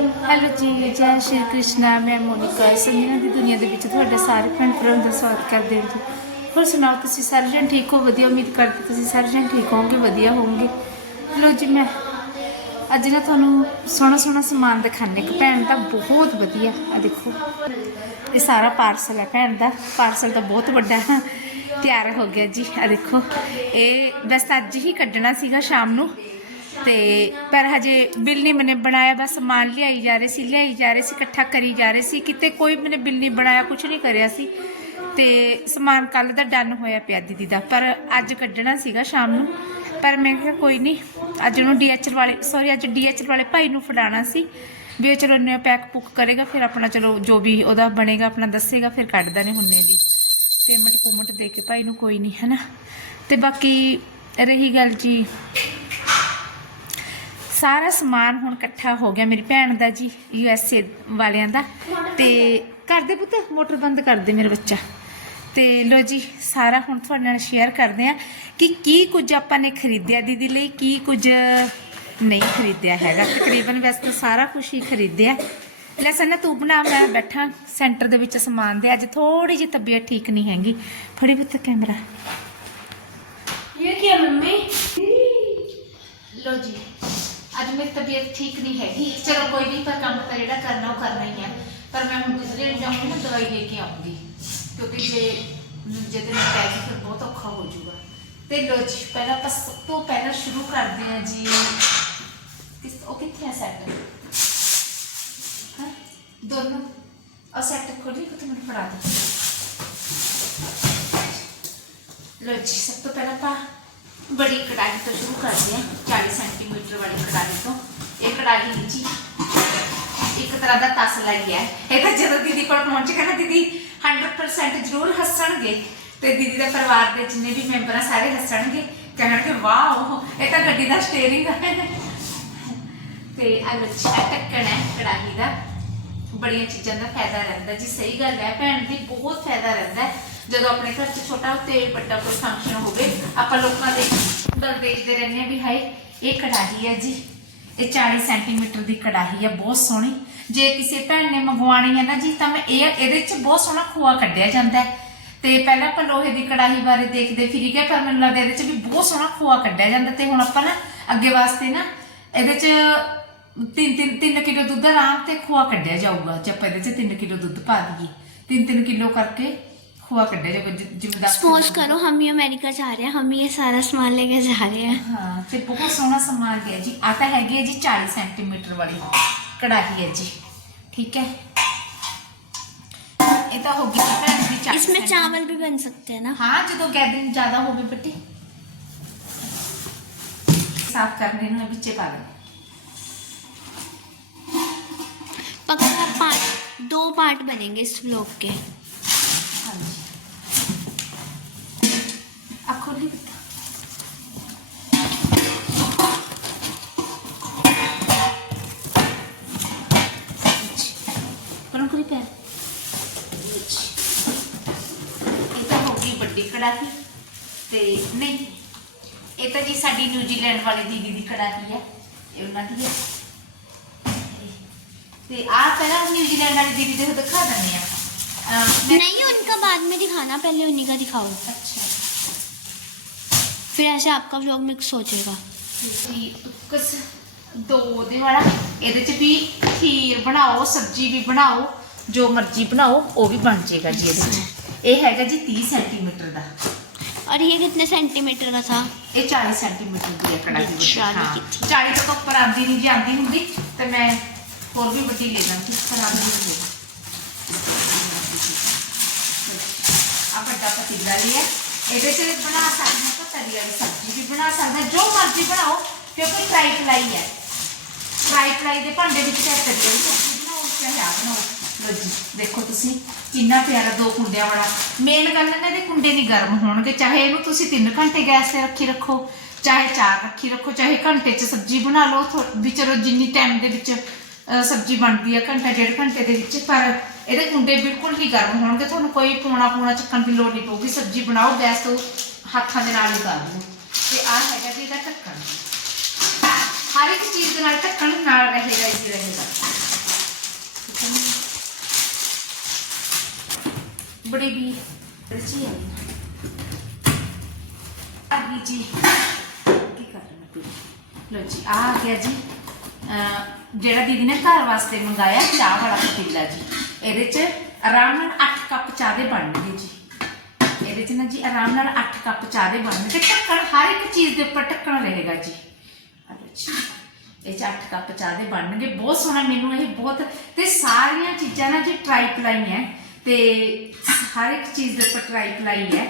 Hello ਜੀ, ਜੈ ਸ਼੍ਰੀ ਕ੍ਰਿਸ਼ਨਾ, ਮੈਂ ਮੋਨਿਕਾ। ਸੰਗੀਨਾ ਦੀ ਦੁਨੀਆ ਦੇ ਵਿੱਚ ਤੁਹਾਡਾ ਸਾਰੇ ਭੈਣ ਭਰਾਵਾਂ ਦਾ ਸਵਾਗਤ ਕਰਦੇ ਹਾਂ ਜੀ। ਹੋਰ ਸੁਣਾਓ, ਤੁਸੀਂ ਸਾਰੇ ਜਣ ਠੀਕ ਹੋ? ਵਧੀਆ, ਉਮੀਦ ਕਰਦੇ ਤੁਸੀਂ ਸਾਰੇ ਜਣ ਠੀਕ ਹੋਵੋਗੇ, ਵਧੀਆ ਹੋਵੋਗੇ। ਲੋ ਜੀ, ਮੈਂ ਅੱਜ ਨਾ ਤੁਹਾਨੂੰ ਸੋਹਣਾ ਸੋਹਣਾ ਸਮਾਨ ਦਿਖਾਣੇ ਇੱਕ ਭੈਣ ਦਾ ਬਹੁਤ ਵਧੀਆ ਆ ਦੇਖੋ। ਇਹ ਸਾਰਾ ਪਾਰਸਲ ਹੈ ਭੈਣ ਦਾ। ਪਾਰਸਲ ਤਾਂ ਬਹੁਤ ਵੱਡਾ ਹੈ ਤਿਆਰ ਹੋ ਗਿਆ ਜੀ ਆ ਦੇਖੋ। ਇਹ ਬਸ ਅੱਜ ਹੀ ਕੱਢਣਾ ਸੀਗਾ ਸ਼ਾਮ ਨੂੰ। ਤੇ ਪਰ ਹਜੇ ਬਿੱਲ ਨਹੀਂ ਮੈਨੇ ਬਣਾਇਆ, ਬਸ ਸਮਾਨ ਲਿਆਈ ਜਾ ਰਹੇ ਸੀ, ਲਿਆਈ ਜਾ ਰਹੇ ਸੀ, ਇਕੱਠਾ ਕਰੀ ਜਾ ਰਹੇ ਸੀ। ਕਿਤੇ ਕੋਈ ਮੈਨੇ ਬਿੱਲ ਨਹੀਂ ਬਣਾਇਆ ਕੁਝ ਨਹੀਂ ਕਰਿਆ ਸੀ। ਤੇ ਸਮਾਨ ਕੱਲ ਦਾ ਡਨ ਹੋਇਆ ਪਿਆ ਦੀਦੀ ਦਾ, ਪਰ ਅੱਜ ਕੱਢਣਾ ਸੀਗਾ ਸ਼ਾਮ ਨੂੰ। ਪਰ ਮੈਂ ਕਿਹਾ ਕੋਈ ਨਹੀਂ, ਅੱਜ ਨੂੰ ਡੀਐਚਐਲ ਵਾਲੇ ਸੌਰੀ ਅੱਜ ਡੀਐਚਐਲ ਵਾਲੇ ਭਾਈ ਨੂੰ ਫੜਾਣਾ ਸੀ। ਵੀ ਉਹ ਚਲੋ ਨਿਆ ਪੈਕ ਪੁੱਕ ਕਰੇਗਾ, ਫਿਰ ਆਪਣਾ ਚਲੋ ਜੋ ਵੀ ਉਹਦਾ ਬਣੇਗਾ, ਆਪਣਾ ਦੱਸੇਗਾ, ਫਿਰ ਕੱਢਦਾ ਦਾਨੇ ਹੁੰਨੇ ਦੀ। ਪੇਮੈਂਟ ਪੂਮੈਂਟ ਦੇ ਕੇ ਭਾਈ ਨੂੰ ਕੋਈ ਨਹੀਂ ਹੈ ਨਾ ਤੇ ਬਾਕੀ ਰਹੀ ਗੱਲ ਜੀ। ਸਾਰਾ ਸਮਾਨ ਹੁਣ ਇਕੱਠਾ ਹੋ ਗਿਆ ਮੇਰੀ ਭੈਣ ਦਾ ਜੀ ਯੂ ਐਸ ਏ ਵਾਲਿਆਂ ਦਾ। ਤੇ ਕਰ ਦੇ ਪੁੱਤ, ਮੋਟਰ ਬੰਦ ਕਰ ਦੇ ਮੇਰੇ ਬੱਚਾ। ਤੇ ਲੋ ਜੀ, ਸਾਰਾ ਹੁਣ ਤੁਹਾਡੇ ਨਾਲ ਸ਼ੇਅਰ ਕਰਦੇ ਆ ਕਿ ਕੀ ਕੁਝ ਆਪਾਂ ਨੇ ਖਰੀਦਿਆ ਦੀਦੀ ਲਈ, ਕੀ ਕੁਝ ਨਹੀਂ ਖਰੀਦਿਆ ਹੈਗਾ। ਤਕਰੀਬਨ ਵੈਸੇ ਤਾਂ ਸਾਰਾ ਕੁਝ ਹੀ ਖਰੀਦਿਆ। ਲੈ ਸਨਾ ਤੂੰ ਬਣਾ, ਮੈਂ ਬੈਠਾ ਸੈਂਟਰ ਦੇ ਵਿੱਚ ਸਮਾਨ ਦੇ, ਅੱਜ ਥੋੜੀ ਜਿਹੀ ਤਬੀਅਤ ਠੀਕ ਨਹੀਂ ਹੈਗੀ। ਫੜੀ ਪੁੱਤ ਕੈਮਰਾ ਇਹ ਕੀ ਹੈ ਮੰਮੀ? ਲੋ ਜੀ ਅੱਜ ਮੇਰੀ ਤਬੀਅਤ ਠੀਕ ਨਹੀਂ ਹੈਗੀ ਚਲੋ ਕੋਈ ਨਹੀਂ ਪਰ ਕੰਮ ਤਾਂ ਜਿਹੜਾ ਕਰਨਾ ਉਹ ਕਰਨਾ ਹੀ ਹੈ ਪਰ ਮੈਂ ਹੁਣ ਗੁਜਰੇ ਜਾਊਂਗੀ ਨਾ ਦਵਾਈ ਲੈ ਕੇ ਆਉਂਗੀ ਕਿਉਂਕਿ ਜੇ ਜਿਹਦੇ ਨਾਲ ਪੈ ਗਈ ਫਿਰ ਬਹੁਤ ਔਖਾ ਹੋ ਜਾਊਗਾ ਤੇ ਲੋ ਜੀ ਪਹਿਲਾਂ ਆਪਾਂ ਸਭ ਤੋਂ ਪਹਿਲਾਂ ਸ਼ੁਰੂ ਕਰਦੇ ਹਾਂ ਜੀ ਕਿਸ ਉਹ ਕਿੱਥੇ ਹੈ ਸੈੱਟ ਹਾਂ ਦੋਨੋਂ ਆ ਸੈੱਟ ਖੋਲੀ ਕਿ ਤੁਹਾਨੂੰ ਫੜਾ ਦੇ ਲੋ ਜੀ ਸਭ ਤੋਂ ਪਹਿਲਾਂ ਆਪਾਂ ਬੜੀ ਕੜਾਹੀ ਤੋਂ ਸ਼ੁਰੂ ਕਰਦੇ ਹਾਂ 40 ਸੈਂਟੀਮੀਟਰ ਵਾਲੀ ਕੜਾਹੀ ਤੋਂ। ਇਹ ਕੜਾਹੀ ਵਿੱਚ ਇੱਕ ਤਰ੍ਹਾਂ ਦਾ ਤਸਲਾ ਹੀ ਹੈ ਇਹ ਤਾਂ ਜਦੋਂ ਦੀਦੀ ਕੋਲ ਪਹੁੰਚੇਗਾ ਨਾ, ਦੀਦੀ 100% ਜ਼ਰੂਰ ਹੱਸਣਗੇ। ਤੇ ਦੀਦੀ ਦੇ ਪਰਿਵਾਰ ਦੇ ਜਿੰਨੇ ਵੀ ਮੈਂਬਰ ਆ, ਸਾਰੇ ਹੱਸਣਗੇ। ਕਹਿਣਗੇ ਵਾਓ ਇਹ ਤਾਂ ਗੱਡੀ ਦਾ ਸਟੀਅਰਿੰਗ ਹੈ ਤੇ ਆ ਲੱਛਾ ਟੱਕਣ ਹੈ ਕੜਾਹੀ ਦਾ। ਬੜੀਆਂ ਚੀਜ਼ਾਂ ਦਾ ਫਾਇਦਾ ਰਹਿੰਦਾ। ਜੀ, ਸਹੀ ਗੱਲ ਹੈ, ਭੈਣ ਦੀ ਬਹੁਤ ਫਾਇਦਾ ਰਹਿੰਦਾ ਹੈ। ਜਦੋਂ ਆਪਣੇ ਘਰ 'ਚ ਛੋਟਾ ਤੇ ਵੱਡਾ ਕੋਈ ਫੰਕਸ਼ਨ ਹੋਵੇ, ਆਪਾਂ ਲੋਕਾਂ ਦੇ ਦਲ ਦੇਖਦੇ ਰਹਿੰਦੇ ਹਾਂ ਵੀ ਹਾਏ, ਇਹ ਕੜਾਹੀ ਹੈ ਜੀ। ਇਹ 40 ਸੈਂਟੀਮੀਟਰ ਦੀ ਕੜਾਹੀ ਹੈ, ਬਹੁਤ ਸੋਹਣੀ। ਜੇ ਕਿਸੇ ਭੈਣ ਨੇ ਮੰਗਵਾਣੀ ਹੈ ਨਾ ਜੀ, ਤਾਂ ਮੈਂ ਇਹ, ਇਹਦੇ 'ਚ ਬਹੁਤ ਸੋਹਣਾ ਖੋਆ ਕੱਢਿਆ ਜਾਂਦਾ ਹੈ। ਤੇ ਪਹਿਲਾਂ ਆਪਾਂ ਲੋਹੇ ਦੀ ਕੜਾਹੀ ਬਾਰੇ ਦੇਖਦੇ ਫਿਰੀ ਗਏ, ਪਰ ਮੈਨੂੰ ਲੱਗਦਾ ਇਹਦੇ 'ਚ ਵੀ ਬਹੁਤ ਸੋਹਣਾ ਖੋਆ ਕੱਢਿਆ ਜਾਂਦਾ ਤੇ ਹੁਣ ਆਪਾਂ ਨਾ ਅੱਗੇ ਵਾਸਤੇ ਨਾ ਇਹਦੇ 'ਚ ਤਿੰਨ ਤਿੰਨ ਤਿੰਨ ਕਿਲੋ ਦੁੱਧ ਆਰਾਮ ਤੇ ਖੋਆ ਕੱਢਿਆ ਜਾਊਗਾ। ਜੇ ਆਪਾਂ ਇਹਦੇ 'ਚ 3 ਕਿਲੋ ਦੁੱਧ ਪਾ ਦਈਏ, ਤਿੰਨ ਤਿੰਨ ਕਿਲੋ ਕਰਕੇ ਖੋਆ ਕੱਢਿਆ ਜਾਊਗਾ ਜਿ- ਜਿਵੇਂ ਦੱਸ सपोज करो हम ही अमेरिका जा रहे हैं हम ये सारा सामान लेके जा रहे हैं ਹਾਂ ਤੇ ਬਹੁਤ ਸੋਹਣਾ ਸਮਾਨ ਹੈ ਜੀ ਆ ਤਾਂ ਹੈਗੀ ਹੈ ਜੀ 40 ਸੈਂਟੀਮੀਟਰ ਵਾਲੀ ਕੜਾਹੀ ਹੈ ਜੀ ਠੀਕ ਹੈ ਇਹ ਤਾਂ ਹੋ ਗਈ ਜੀ ਭੈਣ ਦੀ 40 इसमें ਸੈਂਟੀ- चावल भी बन सकते हैं ना ਹਾਂ ਜਦੋਂ ਗੈਦਰਿੰਗ ਜ਼ਿਆਦਾ ਹੋਵੇ ਬੱਟੀ ਸਾਫ਼ ਕਰਨੇ ਨੂੰ ਵਿੱਚੇ ਪਾ ਦੇ पक्का पार्ट दो पार्ट बनेंगे इस ब्लॉग के ਕੜਾਹੀ ਤੇ ਨਹੀਂ ਇਹ ਤਾਂ ਜੀ ਸਾਡੀ ਨਿਊਜ਼ੀਲੈਂਡ ਵਾਲੀ ਦੀਦੀ ਦੀ ਕੜਾਹੀ ਹੈ ਇਹ ਉਹਨਾਂ ਦੀ ਹੈ ਤੇ ਆ ਪਹਿਲਾਂ ਨਿਊਜ਼ੀਲੈਂਡ ਵਾਲੀ ਦੀਦੀ ਦੇ ਦਿਖਾ ਦਿੰਦੇ ਆ ਅਹ ਮੈਂ- नहीं उनका बाद में दिखाना पहले उन्हीं का दिखाओ ਅੱਛਾ फिर ऐसे आपका व्लॉग मिक्स हो जाएगा ਤੁਸੀਂ ਤੁਕਸ ਦੋ ਦੇ ਵਾਲਾ ਇਹਦੇ ਚ ਵੀ ਖੀਰ ਬਣਾਓ ਸਬਜੀ ਵੀ ਬਣਾਓ ਜੋ ਮਰਜ਼ੀ ਬਣਾਓ ਉਹ ਵੀ ਬਣ ਜਾਏਗਾ ਜੀ ਇਹਦੇ ਚ ਇਹ ਹੈਗਾ ਜੀ 30 ਸੈਂਟੀਮੀਟਰ ਦਾ और ये कितने सेंटीमीटर का था ਇਹ 40 ਸੈਂਟੀਮੀਟਰ ਦੀ ਹੈ ਕੜਾਹੀ ਵੱਡੀ। ਅੱਛਾ, ਹਾਂ, ਕਿੱਥੇ? 40 ਤੋਂ ਤਾਂ ਉੱਪਰ ਆਂਦੀ ਨਹੀਂ ਜੀ ਆਂਦੀ ਹੁੰਦੀ ਤੇ ਮੈਂ ਹੋਰ ਵੀ ਵੱਡੀ ਲੈ ਲਾਂਗੀ ਪਰ ਆਂਦੀ ਨਹੀਂ ਆ ਵੱਡਾ ਪਤੀਲਾ ਲਿਆ ਇਹਦੇ ਚ ਬਣਾ ਸਕਦੇ ਹਾਂ ਤਾਂ ਤਰੀ ਸਬਜ਼ੀ ਵੀ ਬਣਾ ਸਕਦੇ ਜੋ ਮਰਜ਼ੀ ਬਣਾਓ, ਕਿਉਂਕਿ ਫਰਾਈ ਫਰਾਈ ਹੈ। ਫਰਾਈ ਫਰਾਈ ਦੇ ਭਾਂਡੇ ਵਿੱਚ ਚਾਹੇ ਤਰੀ ਵਾਲੀ ਸਬਜ਼ੀ ਬਣਾਓ, ਚਾਹੇ ਆ ਬਣਾਓ। ਲਓ ਜੀ, ਦੇਖੋ ਤੁਸੀਂ, ਕਿੰਨਾ ਪਿਆਰਾ ਦੋ ਕੁੰਡਿਆਂ ਵਾਲਾ। ਮੇਨ ਗੱਲ ਇਹਨਾਂ ਦੇ ਕੁੰਡੇ ਨਹੀਂ ਗਰਮ ਹੋਣਗੇ। ਚਾਹੇ ਇਹਨੂੰ ਤੁਸੀਂ 3 ਘੰਟੇ ਗੈਸ ਤੇ ਰੱਖੀ ਰੱਖੋ, ਚਾਹੇ 4 ਰੱਖੀ ਰੱਖੋ, ਚਾਹੇ ਘੰਟੇ 'ਚ ਸਬਜ਼ੀ ਬਣਾ ਲਓ। ਥੋ- ਵੀ ਚਲੋ ਜਿੰਨੀ ਟਾਈਮ ਦੇ ਵਿੱਚ ਸਬਜ਼ੀ ਬਣਦੀ ਆ ਘੰਟਾ, ਡੇਢ ਘੰਟੇ ਦੇ ਵਿੱਚ, ਪਰ ਇਹਦੇ ਕੁੰਡੇ ਬਿਲਕੁਲ ਨਹੀਂ ਗਰਮ ਹੋਣਗੇ। ਤੁਹਾਨੂੰ ਕੋਈ ਪੋਣਾ ਪੋਣਾ ਚੱਕਣ ਦੀ ਲੋੜ ਨਹੀਂ ਪਊਗੀ। ਸਬਜ਼ੀ ਬਣਾਓ, ਗੈਸ ਤੋਂ ਹੱਥਾਂ ਦੇ ਨਾਲ ਹੀ ਕਰ ਲਓ। ਤੇ ਆ ਹੈਗਾ ਜੀ ਇਹਦਾ ਢੱਕਣ। ਹਰ ਇੱਕ ਚੀਜ਼ ਦੇ ਨਾਲ ਢੱਕਣ ਨਾਲ ਰਹੇਗਾ ਇਸ ਰਹੇਗਾ ਬੜੀ ਵੀ ਜੀ ਆ। ਗਈ ਜੀ, ਕੀ ਕਰਨਾ ਪਈ ਲੋ ਜੀ ਆ ਗਿਆ ਜੀ। ਜਿਹੜਾ ਦੀਦੀ ਨੇ ਘਰ ਵਾਸਤੇ ਮੰਗਾਇਆ, ਚਾਹ ਵਾਲਾ ਪਤੀਲਾ ਜੀ। ਇਹਦੇ 'ਚ ਆਰਾਮ ਨਾਲ 8 ਕੱਪ ਚਾਹ ਦੇ ਬਣਨਗੇ ਜੀ। ਇਹਦੇ 'ਚ ਨਾ ਜੀ ਆਰਾਮ ਨਾਲ 8 ਕੱਪ ਚਾਹ ਦੇ ਬਣਨਗੇ ਤੇ ਢੱਕਣ, ਹਰ ਇੱਕ ਚੀਜ਼ ਦੇ ਉੱਪਰ ਢੱਕਣ ਰਹੇਗਾ ਜੀ। ਜੀ। ਇਹ 'ਚ 8 ਕੱਪ ਚਾਹ ਦੇ ਬਣਨਗੇ। ਬਹੁਤ ਸੋਹਣਾ ਮੈਨੂੰ ਇਹ ਬਹੁਤ ਤੇ ਸਾਰੀਆਂ ਚੀਜ਼ਾਂ ਨਾ ਜੀ ਟਰਾਈ ਪਲਾਈ ਹੈ ਤੇ ਹਰ ਇੱਕ ਚੀਜ਼ ਦੇ ਉੱਪਰ ਟਰਾਈ ਪਲਾਈ ਹੈ।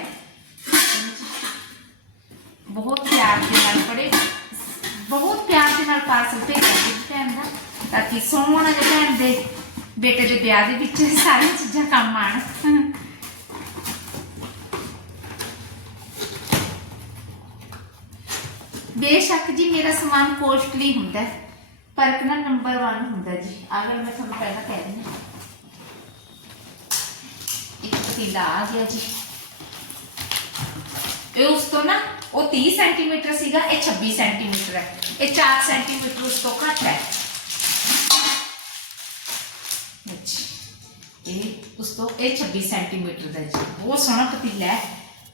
ਬਹੁਤ ਪਿਆਰ ਦੇ ਨਾਲ ਬੜੇ ਬਹੁਤ ਪਿਆਰ ਦੇ ਨਾਲ ਪਾਰਸਲ ਭੇਜਿਆ ਜੀ ਭੈਣ ਦਾ ਤਾਂ ਕਿ ਸੋਹਣਾ ਜਿਹਾ ਭੈਣ ਦੇ ਬੇਟੇ ਦੇ ਵਿਆਹ ਦੇ ਵਿੱਚ ਸਾਰੀਆਂ ਚੀਜ਼ਾਂ ਕੰਮ ਆਣ। ਬੇਸ਼ੱਕ ਜੀ ਮੇਰਾ ਸਮਾਨ ਕੋਸਟਲੀ ਹੁੰਦਾ ਹੈ, ਪਰ ਕਿ ਨਾ ਨੰਬਰ 1 ਹੁੰਦਾ ਜੀ। ਅਗਰ ਮੈਂ ਤੁਹਾਨੂੰ ਪਹਿਲਾਂ ਕਹਿ ਦਿੰਦੀ ਇੱਕ ਪਤੀਲਾ ਆ ਗਿਆ ਜੀ। ਇਹ ਉਸ ਤੋਂ ਨਾ ਉਹ 30 ਸੈਂਟੀਮੀਟਰ ਸੀਗਾ, ਇਹ 26 ਸੈਂਟੀਮੀਟਰ ਹੈ। ਇਹ 4 ਸੈਂਟੀਮੀਟਰ ਉਸ ਤੋਂ ਘੱਟ ਹੈ। ਇਹ ਉਸ ਤੋਂ, ਇਹ 26 ਸੈਂਟੀਮੀਟਰ ਦਾ ਜੀ। ਬਹੁਤ ਸੋਹਣਾ ਪਤੀਲਾ ਹੈ।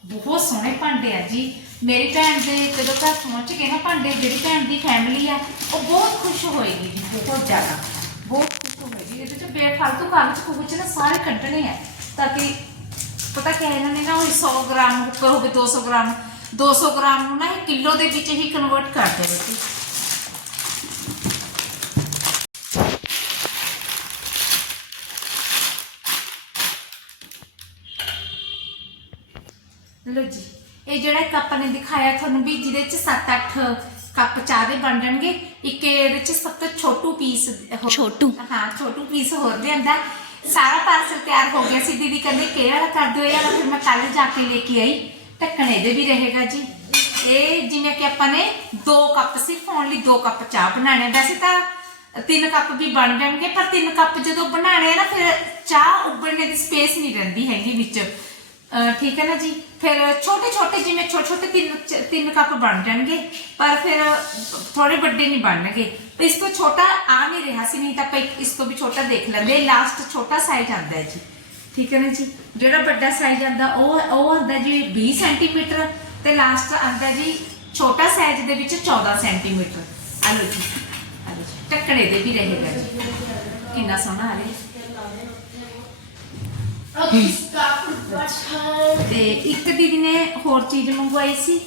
ਬਹੁਤ ਸੋਹਣੇ ਭਾਂਡੇ ਆ ਜੀ। ਮੇਰੀ ਭੈਣ ਦੇ ਜਦੋਂ ਘਰ ਪਹੁੰਚ ਗਏ ਨਾ ਭਾਂਡੇ, ਜਿਹੜੀ ਭੈਣ ਦੀ ਫੈਮਿਲੀ ਆ, ਉਹ ਬਹੁਤ ਖੁਸ਼ ਹੋਏਗੀ ਜੀ, ਬਹੁਤ ਜ਼ਿਆਦਾ। ਬਹੁਤ ਖੁਸ਼ ਹੋਏਗੀ। ਇਹਦੇ ਚ ਬੇਫਾਲਤੂ ਕਾਗਜ਼ ਕੁਗਜ਼ ਨਾ ਸਾਰੇ ਕੱਢਣੇ ਆ, ਤਾਂ ਕਿ ਪਤਾ ਕਿ ਇਹਨਾਂ ਨੇ ਨਾ, ਉਹ 100 ਗ੍ਰਾਮ ਉੱਪਰ ਹੋਵੇ 200 ਗ੍ਰਾਮ। 200 ਗ੍ਰਾਮ ਨੂੰ ਨਾ ਇਹ ਕਿਲੋ ਦੇ ਵਿੱਚ ਹੀ ਕਨਵਰਟ ਕਰ ਦੇਵੇ ਜੀ ਲੋ ਜੀ ਇਹ ਜਿਹੜਾ ਕੱਪ ਨੇ ਦਿਖਾਇਆ ਤੁਹਾਨੂੰ ਵੀ ਜਿਹਦੇ ਚ 7-8 ਕੱਪ ਚਾਹ ਦੇ ਬਣ ਜਾਣਗੇ ਇੱਕ ਇਹਦੇ ਚ ਸਭ ਤੋਂ ਛੋਟੂ ਪੀਸ ਛੋਟੂ। ਹਾਂ ਛੋਟੂ ਪੀਸ ਹੋਰ ਲਿਆਂਦਾ ਸਾਰਾ ਪਾਰਸਲ ਤਿਆਰ ਹੋ ਗਿਆ ਸੀ ਦੀਦੀ ਕਹਿੰਦੇ ਕਿਹੜਾ ਕਰ ਦਿਓ ਯਾਰ ਫਿਰ ਮੈਂ ਕੱਲ ਜਾ ਕੇ ਲੈ ਕੇ ਆਈ। ਢੱਕਣ ਇਹਦੇ ਵੀ ਰਹੇਗਾ ਜੀ। ਇਹ ਜਿਵੇਂ ਕਿ ਆਪਾਂ ਨੇ 2 ਕੱਪ ਸਿਰਫ ਓਨਲੀ 2 ਕੱਪ ਚਾਹ ਬਣਾਣੇ ਵੈਸੇ ਤਾਂ ਤਿੰਨ ਕੱਪ ਵੀ ਬਣ ਜਾਣਗੇ, ਪਰ ਤਿੰਨ ਕੱਪ ਜਦੋਂ ਬਣਾਣੇ ਆ ਨਾ, ਫਿਰ ਚਾਹ ਉਬਲਣੇ ਦੀ ਸਪੇਸ ਨਹੀਂ ਰਹਿੰਦੀ ਹੈਗੀ ਵਿੱਚ। ਠੀਕ ਹੈ ਨਾ ਜੀ? ਫਿਰ ਛੋਟੇ ਛੋਟੇ ਜਿਵੇਂ ਛੋਟੇ ਛੋਟੇ ਤਿੰਨ ਤਿੰਨ ਕੱਪ ਬਣ ਜਾਣਗੇ, ਪਰ ਫਿਰ ਥੋੜੇ ਵੱਡੇ ਨਹੀਂ ਬਣਨਗੇ। ਤੇ ਇਸ ਤੋਂ ਛੋਟਾ ਆ ਨਹੀਂ ਰਿਹਾ ਸੀ, ਨਹੀਂ ਤਾਂ ਆਪਾਂ ਇਸ ਤੋਂ ਵੀ ਛੋਟਾ ਦੇਖ ਲੈਂਦੇ ਲਾਸਟ ਛੋਟਾ ਸਾਈਜ਼ ਆਂਦਾ ਹੈ ਜੀ। ਠੀਕ ਹੈ ਨਾ ਜੀ? ਜਿਹੜਾ ਵੱਡਾ ਸਾਈਜ਼ ਆਂਦਾ ਉਹ ਉਹ ਆਂਦਾ ਜੀ 20 ਸੈਂਟੀਮੀਟਰ ਤੇ ਲਾਸਟ ਆਂਦਾ ਜੀ ਛੋਟਾ ਸਾਈਜ਼ ਦੇ ਵਿੱਚ 14 ਸੈਂਟੀਮੀਟਰ ਆ ਲਓ ਜੀ ਆ ਲਓ ਜੀ। ਟੱਕੜੇ ਦੇ ਵੀ ਰਹੇਗਾ ਜੀ। ਕਿੰਨਾ ਸੋਹਣਾ ਆ ਰਿਹਾ। ਤੇ ਇੱਕ ਦੀਦੀ ਨੇ ਹੋਰ ਚੀਜ਼ ਮੰਗਵਾਈ ਸੀ।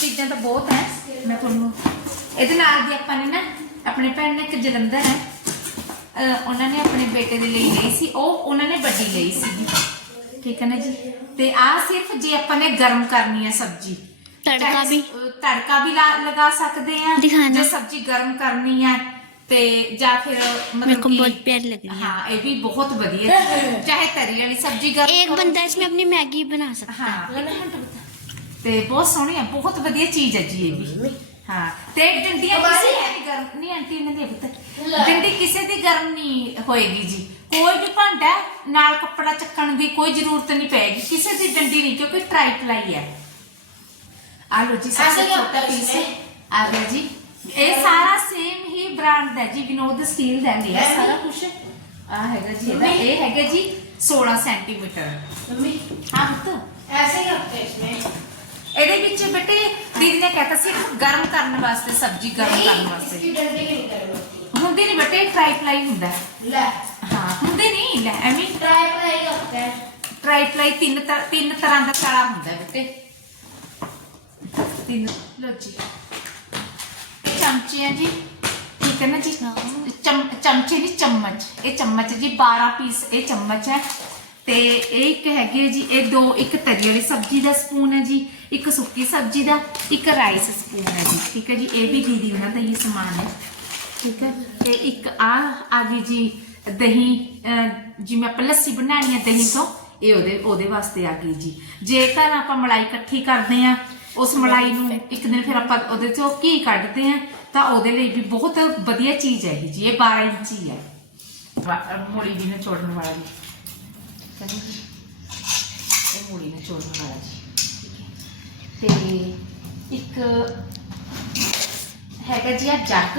ਚੀਜ਼ਾਂ ਤਾਂ ਬਹੁਤ ਹੈ। ਮੈਂ ਤੁਹਾਨੂੰ ਇਹਦੇ ਨਾਲ ਦੀ ਆਪਾਂ ਨੇ ਨਾ ਆਪਣੇ ਭੈਣ ਨੇ ਇੱਕ ਜਲੰਧਰ ਹੈ। ਅਹ ਉਹਨਾਂ ਨੇ ਆਪਣੇ ਬੇਟੇ ਦੇ ਲਈ ਲਈ ਸੀ ਉਹ ਉਹਨਾਂ ਨੇ ਵੱਡੀ ਲਈ ਸੀ ਠੀਕ ਹੈ ਨਾ ਜੀ ਤੇ ਆ ਸਿਰਫ ਜੇ ਆਪਾਂ ਨੇ ਗਰਮ ਕਰਨੀ ਹੈ ਸਬਜ਼ੀ ਤੜਕਾ ਚਾਹੇ ਵੀ? ਸ- ਤੜਕਾ ਵੀ ਲਾ- ਲਗਾ ਸਕਦੇ ਆ ਦਿਖਾਣਾ। ਜੇ ਸਬਜ਼ੀ ਗਰਮ ਕਰਨੀ ਹੈ ਤੇ ਜਾਂ ਫਿਰ मेरे ਮਤਲਬ को ਕਿ बहुत प्यारी लग रही है हाँ ये भी बहुत बढ़िया है चाहे तरी वाली सब्जी गर्म एक करो। बंदा इसमें अपनी मैगी बना सकता है ਹਾਂ ਇੱਕ ਮਿੰਟ ਬਤਾ ਤੇ ਬਹੁਤ ਸੋਹਣੀ ਹੈ ਬਹੁਤ ਵਧੀਆ ਚੀਜ਼ ਹੈ ਜੀ ਇਹ ਵੀ ਹਾਂ ਤੇ ਡੰਡੀਆਂ ਕਿਸੇ ਦੀ ਗਰਮ ਨਹੀਂ ਆਂਟੀ ਨੇ ਦੇ ਪੁੱਤ ਡੰਡੀ ਕਿਸੇ ਦੀ ਗਰਮ ਨਹੀਂ ਹੋਏਗੀ ਜੀ ਕੋਈ ਵੀ ਭਾਂਡਾ ਹੈ, ਨਾਲ ਕੱਪੜਾ ਚੱਕਣ ਦੀ ਕੋਈ ਜ਼ਰੂਰਤ ਨਹੀਂ ਪਏਗੀ ਕਿਸੇ ਦੀ ਡੰਡੀ ਨਹੀਂ ਕਿਉਂਕਿ ਟਰਾਈ ਪਲਾਈ ਹੈ ਆ ਲੋ ਜੀ ਸਭ ਤੋਂ ਛੋਟਾ ਪੀਸ ਆ ਗਿਆ ਜੀ ਇਹ ਸਾਰਾ ਸੇਮ ਹੀ ਬ੍ਰਾਂਡ ਦਾ ਜੀ ਵਿਨੋਦ ਸਟੀਲ ਦਾ ਲਿਆ ਸਾਰਾ ਕੁਝ ਆ ਹੈਗਾ ਜੀ ਇਹਦਾ ਇਹ ਹੈਗਾ ਜੀ 16 ਸੈਂਟੀਮੀਟਰ मम्मी ਹਾਂ ਪੁੱਤ ऐसे ही रखते हैं इसमें ਇਹਦੇ ਵਿੱਚ ਬੇਟੇ ਦੀਦੀ ਨੇ ਕਹਿਤਾ ਸੀ ਗਰਮ ਕਰਨ ਵਾਸਤੇ ਸਬਜ਼ੀ ਗਰਮ ਕਰਨ नहीं, ਵਾਸਤੇ इसकी डंडी नहीं करनी होती ਹੁੰਦੀ ਨਹੀਂ ਬੇਟੇ ਟਰਾਈ ਪਲਾਈ ਹੁੰਦਾ। ਲੈ। ਹਾਂ ਹੁੰਦੀ ਨਹੀਂ ਲੈ ਐਵੇਂ ਟਰਾਈ ਪਲਾਈ ਕਰਦਾ ਹੈ ਟਰਾਈ ਪਲਾਈ ਤਿੰਨ ਤਿੰਨ ਤਰ੍ਹਾਂ ਦਾ ਸਾਲਾ ਹੁੰਦਾ ਹੈ ਤਿੰਨ ਲੋ ਜੀ। ਇਹ ਚਮਚੇ ਆ ਜੀ। ਠੀਕ ਹੈ ਨਾ ਜੀ? ਚਮਚੇ ਨਹੀਂ ਚਮਚ। ਇਹ ਚਮਚ ਜੀ 12 ਪੀਸ ਇਹ ਚਮਚ ਹੈ। ਤੇ ਇਹ ਇੱਕ ਹੈਗੇ ਜੀ ਇਹ ਦੋ ਇੱਕ ਤਰੀ ਵਾਲੀ ਸਬਜ਼ੀ ਦਾ ਸਪੂਨ ਹੈ ਜੀ ਇੱਕ ਸੁੱਕੀ ਸਬਜ਼ੀ ਦਾ ਇੱਕ ਰਾਈਸ ਸਪੂਨ ਹੈ ਜੀ। ਠੀਕ ਹੈ ਜੀ? ਇਹ ਵੀ ਦੀਦੀ ਉਹਨਾਂ ਦਾ ਹੀ ਸਮਾਨ ਹੈ। ਠੀਕ ਹੈ? ਤੇ ਇੱਕ ਆ ਆ ਗਈ ਜੀ ਦਹੀਂ ਜਿਵੇਂ ਆਪਾਂ ਲੱਸੀ ਬਣਾਉਣੀ ਹੈ ਦਹੀਂ ਤੋਂ ਇਹ ਉਹਦੇ ਉਹਦੇ ਵਾਸਤੇ ਆ ਗਈ ਜੀ। ਜੇਕਰ ਆਪਾਂ ਮਲਾਈ ਇਕੱਠੀ ਕਰਦੇ ਆ ਉਸ ਮਲਾਈ ਨੂੰ ਇੱਕ ਦਿਨ ਫਿਰ ਆਪਾਂ ਉਹਦੇ ਚੋਂ ਘੀ ਕੱਢਦੇ ਆ ਤਾਂ ਉਹਦੇ ਲਈ ਵੀ ਬਹੁਤ ਵਧੀਆ ਚੀਜ਼ ਹੈ ਇਹ ਜੀ ਇਹ 12 ਇੰਚੀ ਹੈ ਵਾ- ਮੂਲੀ ਵੀ ਨੇ ਛੋੜਨ ਵਾਲਾ ਜੀ। ਕਹਿੰਦੇ ਜੀ, ਇਹ ਮੂਲੀ ਨੇ ਛੋੜਨ ਵਾਲਾ ਜੀ। ਠੀਕ ਹੈ ਤੇ ਇੱਕ ਹੈਗਾ ਜੀ ਆ ਜੱਗ।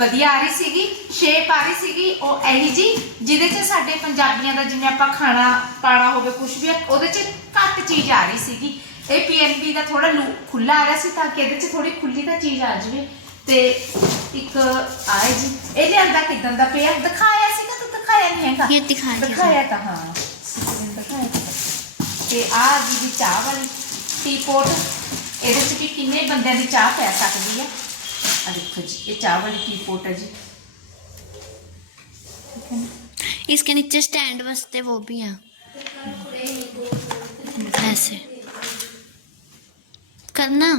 ਵਧੀਆ ਆ ਰਹੀ ਸੀਗੀ ਸ਼ੇਪ ਆ ਰਹੀ ਸੀਗੀ ਉਹ ਇਹੀ ਜੀ ਜਿਹਦੇ 'ਚ ਸਾਡੇ ਪੰਜਾਬੀਆਂ ਦਾ ਜਿਵੇਂ ਆਪਾਂ ਖਾਣਾ ਪਾਣਾ ਹੋਵੇ ਕੁਝ ਵੀ ਉਹਦੇ 'ਚ ਘੱਟ ਚੀਜ਼ ਆ ਰਹੀ ਸੀਗੀ। ਇਹ ਪੀਐਨਬੀ ਦਾ ਥੋੜਾ ਖੁੱਲਾ ਆ ਰਿਹਾ ਸੀ ਤਾਂ ਕਿ ਇਹਦੇ 'ਚ ਥੋੜੀ ਖੁੱਲੀ ਤਾਂ ਚੀਜ਼ ਆ ਜਾਵੇ। ਤੇ ਇੱਕ ਆਏ ਜੀ ਇਹ ਲਿਆਂਦਾ ਕਿਦਾਂ ਦਾ ਪਿਆ? ਦਿਖਾਇਆ ਸੀਗਾ ਤਾਂ ਦਿਖਾਇਆ ਨਹੀਂ ਹੈਗਾ। ਇਹ ਦਿਖਾਇਆ ਦਿਖਾਇਆ ਤਾਂ ਹਾਂ। ਤੇ। ਆ ਜੀ ਦੀ ਚਾਹ ਵਾਲੀ ਟੀਪੋਟ ਇਹਦੇ 'ਚ ਕਿੰਨੇ ਬੰਦਿਆਂ ਦੀ ਚਾਹ ਪੈ ਸਕਦੀ ਹੈ? ਆ ਦੇਖੋ ਜੀ ਇਹ ਚਾਹ ਵਾਲੀ ਟੀ ਪੋਟ ਹੈ ਜੀ ਠੀਕ ਹੈ ਨਾ? इसके नीचे स्टैंड बसते वो भी हैं ऐसे करना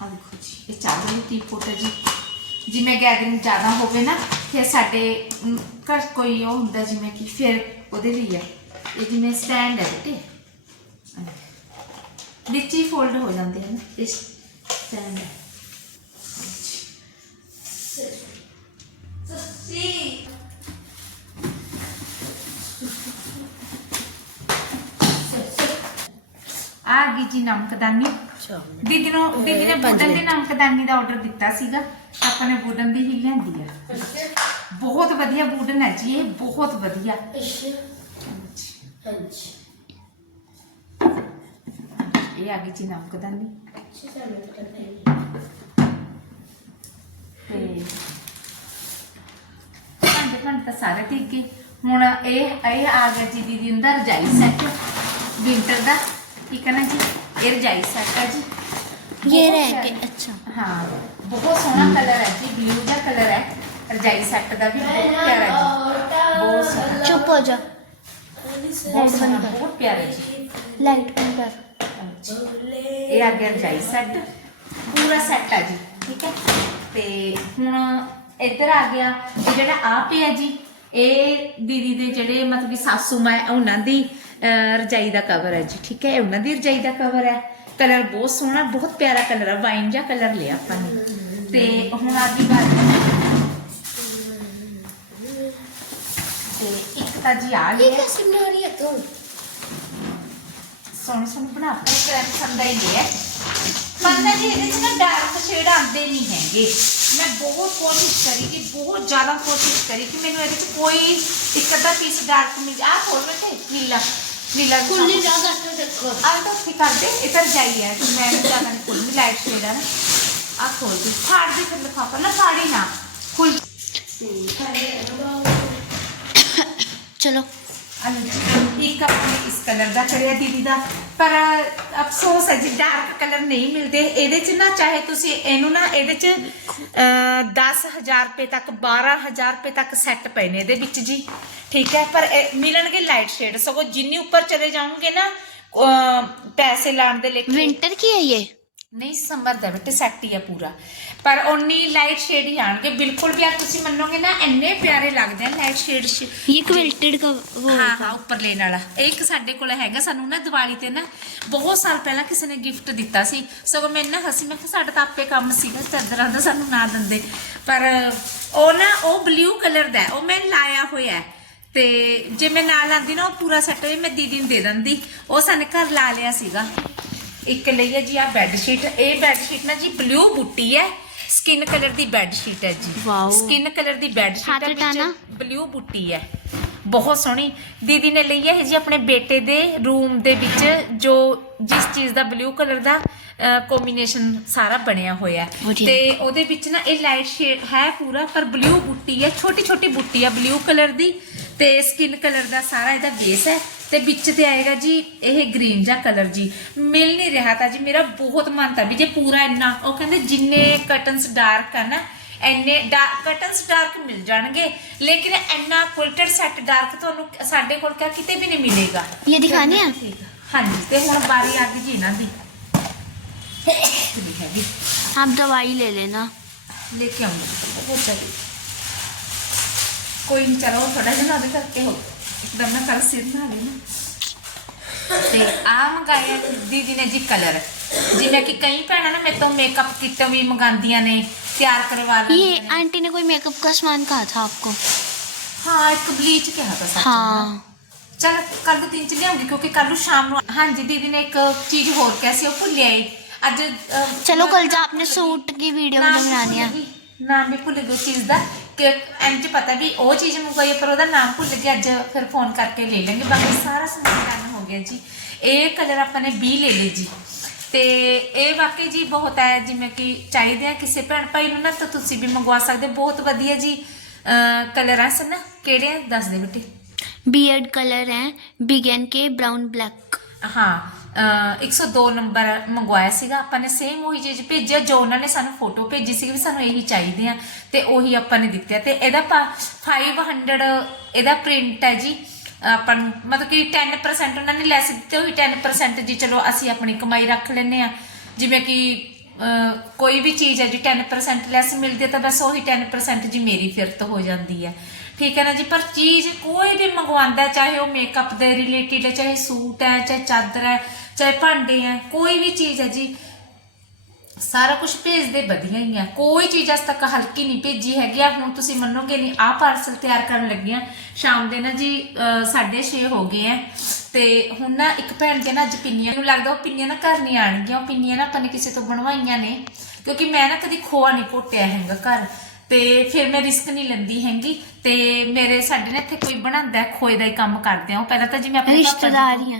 ਆ ਦੇਖੋ ਜੀ ਇਹ ਚਾਹ ਵਾਲੀ ਟੀ ਫਿਰ ਸਾਡੇ ਅਮ, ਘਰ ਕੋਈ ਉਹ ਹੁੰਦਾ ਜਿਵੇਂ ਕਿ ਫਿਰ ਉਹਦੇ ਲਈ ਆ। ਇਹ ਜਿਵੇਂ ਸਟੈਂਡ ਹੈ ਬੇਟੇ। ਵਿੱਚ ਹੀ ਫੋਲਡ ਹੋ ਜਾਂਦੇ ਹਨ। ਇਸ ਸਟੈਂਡ ਜੀ ਨਮਕਦਾਨੀ। ਦੀਦੀ ਨੂੰ ਦੀਦੀ ਨੇ ਬੁੱਢਨ ਦੀ ਨਮਕਦਾਨੀ ਦਾ ਆਰਡਰ ਦਿੱਤਾ ਸੀਗਾ। ਆਪਾਂ ਨੇ ਬੁੱਢਨ ਦੀ ਹੀ ਲਿਆਂਦੀ ਆ। ਬਹੁਤ ਵਧੀਆ ਬੁੱਢਨ ਹੈ ਜੀ ਇਹ ਬਹੁਤ ਵਧੀਆ। ਇਹ ਆ ਗਈ ਜੀ ਨਮਕਦਾਨੀ। ਤੇ ਭਾਂਡੇ ਭਾਂਡੇ ਤਾਂ ਸਾਰੇ ਠੀਕ ਗਏ ਹੁਣ ਇਹ ਇਹ ਆ ਗਿਆ ਜੀ ਦੀਦੀ ਦਾ ਰਜਾਈ ਸੈੱਟ ਵਿੰਟਰ ਦਾ। ਠੀਕ ਹੈ ਨਾ ਜੀ? ਇਹ ਰਜਾਈ ਸੈੱਟ ਹੈ ਜੀ। ਇਹ ਰਹਿ ਕੇ ਅੱਛਾ। ਹਾਂ ਬਹੁਤ ਸੋਹਣਾ ਕਲਰ ਹੈ ਜੀ ਬਲੂ ਦਾ ਕਲਰ ਹੈ। ਰਜਾਈ ਸੈੱਟ ਦਾ ਵੀ ਬਹੁਤ ਪਿਆਰਾ ਜੀ। ਬਹੁਤ ਸੋਹਣਾ। ਚੁੱਪ ਹੋ ਜਾ। ਬਹੁਤ ਸੋਹਣਾ ਬਹੁਤ ਪਿਆਰਾ ਜੀ। ਲਾਈਟ ਬੰਦ ਕਰ। ਇਹ ਆ ਗਿਆ ਰਜਾਈ ਸੈੱਟ। ਪੂਰਾ ਸੈੱਟ ਆ ਜੀ ਠੀਕ ਹੈ। ਤੇ ਹੁਣ ਇੱਧਰ ਆ ਗਿਆ ਜਿਹੜਾ ਆ ਪਿਆ ਜੀ ਇਹ ਦੀਦੀ ਦੇ ਜਿਹੜੇ ਮਤਲਬ ਕਿ ਸਾਸੂ ਮਾਂ ਉਹਨਾਂ ਦੀ ਰਜਾਈ ਦਾ ਕਵਰ ਹੈ ਜੀ ਠੀਕ ਹੈ? ਇਹ ਉਹਨਾਂ ਦੀ ਰਜਾਈ ਦਾ ਕਵਰ ਹੈ। ਕਲਰ ਬਹੁਤ ਸੋਹਣਾ ਬਹੁਤ ਪਿਆਰਾ ਕਲਰ ਹੈ ਵਾਈਨ ਜਿਹਾ ਕਲਰ ਲਿਆ ਆਪਾਂ ਨੇ। ਤੇ ਹੁਣ ਆ ਗਈ ਗੱਲ ਤੇ ਇੱਕ ਤਾਂ ਜੀ ਆ ਲਈ ਇਹ ਸਿਮਨਾਰੀ ਹੈ ਤੋਂ ਸੋਹਣੇ ਸੋਹਣੇ ਬਣਾ ਕੇ ਫਰੈਂਡ ਸੰਦਾ ਹੀ। ਲਿਆ ਪਤਾ ਜੀ ਇਹਦੇ ਚ ਨਾ ਡਾਰਕ ਸ਼ੇਡ ਆਉਂਦੇ ਨਹੀਂ ਹੈਗੇ। ਮੈਂ ਬਹੁਤ ਕੋਸ਼ਿਸ਼ ਕਰੀ ਕਿ ਬਹੁਤ ਜ਼ਿਆਦਾ ਕੋਸ਼ਿਸ਼ ਕਰੀ ਕਿ ਮੈਨੂੰ ਇਹਦੇ ਚ ਕੋਈ ਇੱਕ ਅੱਧਾ ਪੀਸ ਡਾਰਕ ਮਿਲ ਆ ਖੋਲ ਬੈਠੇ ਨੀਲਾ ਨੀਲਾ ਵੀ ਕੁੱਲੀ ਸਾਹਮਣੇ। ਜਾ ਕੇ ਦੇਖੋ। ਆਹ ਤਾਂ ਉੱਥੇ ਕਰ ਦੇ ਇਹ ਤਾਂ ਜਾਈ ਹੈ ਤੇ ਮੈਂ ਜ਼ਿਆਦਾ ਨਹੀਂ ਖੋਲ੍ਹਣੀ ਲਾਈਟ ਸ਼ੇਡ ਆ ਨਾ। ਆ ਖੋਲ ਦੇ ਫਾੜ ਦੇ ਫਿਰ ਲਿਫਾਫਾ ਨਾ ਸਾੜੀ ਨਾ। ਖੁੱਲ ਚਲੋ। ਆਲੂ ਜੀ ਇੱਕ ਆਪਣੇ ਇਸ ਕਲਰ ਦਾ ਕਰਿਆ ਦੀਦੀ ਦਾ। ਪਰ ਅਫਸੋਸ ਹੈ ਜੀ ਡਾਰਕ ਕਲਰ ਨਹੀਂ ਮਿਲਦੇ। ਇਹਦੇ ਚ ਨਾ ਚਾਹੇ ਤੁਸੀਂ ਇਹਨੂੰ ਨਾ ਇਹਦੇ ਚ 10000 ਰੁਪਏ ਤੱਕ 12000 ਰੁਪਏ ਤੱਕ ਸੈੱਟ ਪਏ ਨੇ ਇਹਦੇ ਵਿੱਚ ਜੀ। ਠੀਕ ਹੈ, ਪਰ ਮਿਲਣਗੇ ਲਾਈਟ ਸ਼ੇਡ ਸਗੋ ਜਿੰਨੇ ਉੱਪਰ ਚਲੇ ਜਾਓਗੇ ਨਾ ਪੈਸੇ ਲਾਣ ਦੇ ਲਈ ਵਿੰਟਰ ਕੀ ਹੈ ਇਹ? ਨਹੀਂ ਸਮਰਦਾ ਬੇਟੇ ਸੈੱਟ ਹੀ ਹੈ ਪੂਰਾ। ਪਰ ਓਨੀ ਲਾਈਟ ਸ਼ੇਡ ਹੀ ਆਣਗੇ ਬਿਲਕੁਲ ਵੀ ਆ ਤੁਸੀਂ ਮੰਨੋਗੇ ਨਾ ਇੰਨੇ ਪਿਆਰੇ ਲੱਗਦੇ ਆ ਲਾਈਟ ਸ਼ੇਡ ਇਹ ਕੁਇਲਟਡ ਕਾ ਉਹ ਹਾਂ ਹਾਂ ਉੱਪਰ ਲੈਣ ਵਾਲਾ। ਇਹ ਇੱਕ ਸਾਡੇ ਕੋਲ ਹੈਗਾ ਸਾਨੂੰ ਨਾ ਦੀਵਾਲੀ ਤੇ ਨਾ ਬਹੁਤ ਸਾਲ ਪਹਿਲਾਂ ਕਿਸੇ ਨੇ ਗਿਫਟ ਦਿੱਤਾ ਸੀ। ਸਗੋਂ ਮੈਂ ਨਾ ਹਸੀ ਮੈਂ ਕਿ ਸਾਡਾ ਤਾਂ ਆਪੇ ਕੰਮ ਸੀਗਾ ਚਾਦਰਾਂ ਦਾ ਸਾਨੂੰ ਨਾ ਦਿੰਦੇ। ਪਰ ਉਹ ਨਾ ਉਹ ਬਲੂ ਕਲਰ ਦਾ ਉਹ ਮੈਂ ਲਾਇਆ ਹੋਇਆ ਤੇ ਜੇ ਮੈਂ ਨਾਲ ਆਂਦੀ ਨਾ ਉਹ ਪੂਰਾ ਸੈੱਟ ਮੈਂ ਦੀਦੀ ਨੂੰ ਦੇ ਦਿੰਦੀ। ਉਹ ਸਾਨੂੰ ਘਰ ਲਾ ਲਿਆ ਸੀਗਾ। ਇੱਕ ਲਈ ਹੈ ਜੀ ਆ ਬੈੱਡ ਸ਼ੀਟ ਇਹ ਬੈੱਡ ਸ਼ੀਟ ਨਾ ਜੀ ਬਲੂ ਬੁੱਟੀ ਹੈ ਸਕਿਨ ਕਲਰ ਦੀ ਬੈੱਡ ਸ਼ੀਟ ਹੈ ਜੀ ਵਾਓ। ਸਕਿਨ ਕਲਰ ਦੀ ਬੈੱਡ ਸ਼ੀਟ ਹੱਥ ਹੈ। ਵਿੱਚ ਬਲੂ ਬੁੱਟੀ ਹੈ ਬਹੁਤ ਸੋਹਣੀ ਦੀਦੀ ਨੇ ਲਈ ਹੈ ਜੀ ਆਪਣੇ ਬੇਟੇ ਦੇ ਰੂਮ ਦੇ ਵਿੱਚ ਜੋ ਜਿਸ ਚੀਜ਼ ਦਾ ਬਲੂ ਕਲਰ ਦਾ ਕੰਬੀਨੇਸ਼ਨ ਸਾਰਾ ਬਣਿਆ ਹੋਇਆ ਹੈ। ਵਧੀਆ। ਤੇ ਉਹਦੇ ਵਿੱਚ ਨਾ ਇਹ ਲਾਈਟ ਸ਼ੇਡ ਹੈ ਪੂਰਾ ਪਰ ਬਲੂ ਬੁੱਟੀ ਹੈ ਛੋਟੀ ਛੋਟੀ ਬੁੱਟੀ ਹੈ ਬਲੂ ਕਲਰ ਦੀ ਤੇ ਸਕਿਨ ਕਲਰ ਦਾ ਸਾਰਾ ਇਹਦਾ ਬੇਸ ਹੈ ਤੇ ਵਿੱਚ ਤੇ ਆਏਗਾ ਜੀ ਇਹ ਗ੍ਰੀਨ ਜਿਹਾ ਕਲਰ ਜੀ ਮਿਲ ਨਹੀਂ ਰਿਹਾ ਤਾਂ ਜੀ ਮੇਰਾ ਬਹੁਤ ਮਨ ਤਾਂ ਵੀ ਜੇ ਪੂਰਾ ਇੰਨਾ ਉਹ ਕਹਿੰਦੇ ਜਿੰਨੇ ਕਟਨਸ ਡਾਰਕ ਆ ਨਾ ਐਨੇ ਕਟਨਸ ਡਾਰਕ ਮਿਲ ਜਾਣਗੇ ਲੇਕਿਨ ਇੰਨਾ ਕੁਇਲਟਡ ਸੈੱਟ ਡਾਰਕ ਤੁਹਾਨੂੰ ਸਾਡੇ ਕੋਲ ਕਿਆ ਕਿਤੇ ਵੀ ਨਹੀਂ ਮਿਲੇਗਾ ये दिखानी है ਠੀਕ ਆ। ਹਾਂਜੀ ਤੇ ਹੁਣ ਬਾਰੀ ਆ ਗਈ ਜੀ ਇਹਨਾਂ ਦੀ ਬੈਸਟ ਵੀ ਹੈਗੀ आप दवाई ले लेना ਲੈ ਕੇ ਆਉਂਗੀ ਬਹੁਤ ਸਾਰੀ ਕੋਈ ਨਹੀਂ ਚਲੋ ਥੋੜਾ ਜਿਹਾ ਨਾ ਉਹਦੇ ਕਰਕੇ ਹੋ ਇੱਕਦਮ ਨਾ ਕਰ ਸਿਰ ਨਾ ਲੈ ਨਾ ਤੇ ਆ ਮੰਗਾਇਆ ਦੀਦੀ ਨੇ ਜੀ ਕਲਰ ਜਿਵੇਂ ਕਿ ਕਈ ਭੈਣਾਂ ਨਾ ਮੇਰੇ ਤੋਂ ਮੇਕਅਪ ਕਿੱਟ ਵੀ ਮੰਗਾਉਂਦੀਆਂ ਨੇ ਤਿਆਰ ਕਰਵਾ ये ਲੈਂਦੀਆਂ ਨੇ आंटी ने कोई मेकअप का सामान कहा था आपको ਹਾਂ ਇੱਕ ਬਲੀਚ ਕਿਹਾ ਤਾਂ ਸੱਚ हाँ ਚਲ ਕੱਲ ਨੂੰ ਦਿਨ ਚ ਲਿਆਉਂਗੀ ਕਿਉਂਕਿ ਕੱਲ ਨੂੰ ਸ਼ਾਮ ਨੂੰ ਹਾਂਜੀ ਦੀਦੀ ਨੇ ਇੱਕ ਚੀਜ਼ ਹੋਰ ਕਿਹਾ ਸੀ ਉਹ ਭੁੱਲ ਆਈ ਅੱਜ ਅਹ, चलो कल जो आपने सूट की वीडियो ਨਾਮ वीडियो बनानी है ਭੁੱਲ ਗਈ, ਨਾਮ ਵੀ ਭੁੱਲ ਗਈ ਉਸ ਚੀਜ਼ ਦਾ ਕਿ ਇੰਜ ਪਤਾ ਵੀ ਉਹ ਚੀਜ਼ ਮੰਗਵਾਈ ਹੈ, ਪਰ ਉਹਦਾ ਨਾਮ ਭੁੱਲ ਗਿਆ ਅੱਜ ਫਿਰ ਫੋਨ ਕਰਕੇ ਲੈ ਲਾਂਗੇ ਬਾਕੀ ਸਾਰਾ ਸਮਾਨ ਡਨ ਹੋ ਗਿਆ ਜੀ ਇਹ ਕਲਰ ਆਪਾਂ ਨੇ 20 ਲੈ ਲਏ ਜੀ ਤੇ ਇਹ ਵਾਕਈ ਜੀ ਬਹੁਤ ਹੈ ਜਿਵੇਂ ਕਿ ਚਾਹੀਦੇ ਆ ਕਿਸੇ ਭੈਣ ਭਾਈ ਨੂੰ ਨਾ ਤਾਂ ਤੁਸੀਂ ਵੀ ਮੰਗਵਾ ਸਕਦੇ ਹੋ। ਬਹੁਤ ਵਧੀਆ ਜੀ ਕਲਰ ਆ ਸਨ ਕਿਹੜੇ ਆ? ਦੱਸ ਦੇ ਬੇਟੇ बियर्ड कलर है बिगन के ब्राउन ब्लैक ਹਾਂ ਅਹ 102 ਨੰਬਰ ਮੰਗਵਾਇਆ ਸੀਗਾ। ਆਪਾਂ ਨੇ ਸੇਮ ਉਹੀ ਚੀਜ਼ ਭੇਜਿਆ ਜੋ ਉਹਨਾਂ ਨੇ ਸਾਨੂੰ ਫੋਟੋ ਭੇਜੀ ਸੀ ਵੀ ਸਾਨੂੰ ਇਹੀ ਚਾਹੀਦੇ ਆ ਤੇ ਉਹੀ ਆਪਾਂ ਨੇ ਦਿੱਤੇ ਆ। ਤੇ ਇਹਦਾ ਪਾ- 500 ਇਹਦਾ ਪ੍ਰਿੰਟ ਹੈ ਜੀ। ਆਪਾਂ ਨੂੰ ਮਤਲਬ ਕਿ 10% ਉਹਨਾਂ ਨੇ ਲੈਸ ਦਿੱਤੇ ਹੋਈ 10% ਜੀ, ਚਲੋ ਅਸੀਂ ਆਪਣੀ ਕਮਾਈ ਰੱਖ ਲੈਨੇ ਆ। ਜਿਵੇਂ ਕਿ ਕੋਈ ਵੀ ਚੀਜ਼ ਹੈ ਜੀ 10% ਲੈਸ ਮਿਲਦੀ ਹੈ ਤਾਂ ਬਸ ਉਹੀ 10% ਜੀ ਮੇਰੀ ਫਿਰਤ ਹੋ ਜਾਂਦੀ ਹੈ। ਠੀਕ ਹੈ ਨਾ ਜੀ, ਪਰ ਚੀਜ਼ ਕੋਈ ਵੀ ਮੰਗਵਾਉਂਦਾ ਚਾਹੇ ਉਹ ਮੇਕਅਪ ਦੇ ਰਿਲੇਟਿਡ ਹੈ, ਚਾਹੇ ਸੂਟ ਹੈ, ਚਾਹੇ ਚਾਦਰ ਹੈ, ਚਾਹੇ ਭਾਂਡੇ ਹੈ, ਕੋਈ ਵੀ ਚੀਜ਼ ਹੈ ਜੀ, ਸਾਰਾ ਕੁਝ ਭੇਜਦੇ ਵਧੀਆ ਹੀ ਆ। ਕੋਈ ਚੀਜ਼ ਅਜ ਤੱਕ ਹਲਕੀ ਨਹੀਂ ਭੇਜੀ ਹੈਗੀ ਆ। ਹੁਣ ਤੁਸੀਂ ਮੰਨੋਗੇ ਨਹੀਂ, ਆਹ ਪਾਰਸਲ ਤਿਆਰ ਕਰਨ ਲੱਗੀਆਂ ਸ਼ਾਮ ਦੇ ਨਾ ਜੀ 6:30 ਹੋ ਗਏ ਆ। ਤੇ ਹੁਣ ਨਾ ਇੱਕ ਭੈਣ ਦੇ ਨਾ ਅੱਜ ਪਿੰਨੀਆਂ ਨੂੰ ਲੱਗਦਾ ਉਹ ਪਿੰਨੀਆਂ ਨਾ ਘਰ ਨਹੀਂ ਆਣਗੀਆਂ, ਉਹ ਪਿੰਨੀਆਂ ਨਾ ਆਪਾਂ ਨੇ ਕਿਸੇ ਤੋਂ ਬਣਵਾਈਆਂ ਨੇ। ਕਿਉਂਕਿ ਮੈਂ ਨਾ ਕਦੀ ਖੋਆ ਨਹੀਂ ਘੋਟਿਆ ਹੈਗਾ ਘਰ। ਤੇ ਫਿਰ ਮੈਂ ਰਿਸਕ ਨਹੀਂ ਲੈਂਦੀ ਹੈਗੀ। ਤੇ ਮੇਰੇ ਸਾਡੇ ਨੇ ਇੱਥੇ ਕੋਈ ਬਣਾਉਂਦਾ ਹੈ, ਖੋਏ ਦਾ ਹੀ ਕੰਮ ਕਰਦੇ ਆ। ਉਹ ਪਹਿਲਾਂ ਤਾਂ ਜੀ ਮੈਂ ਆਪਣੇ ਪਾਪਾ ਜੀ ਰਿਸ਼ਤੇਦਾਰ ਹੀ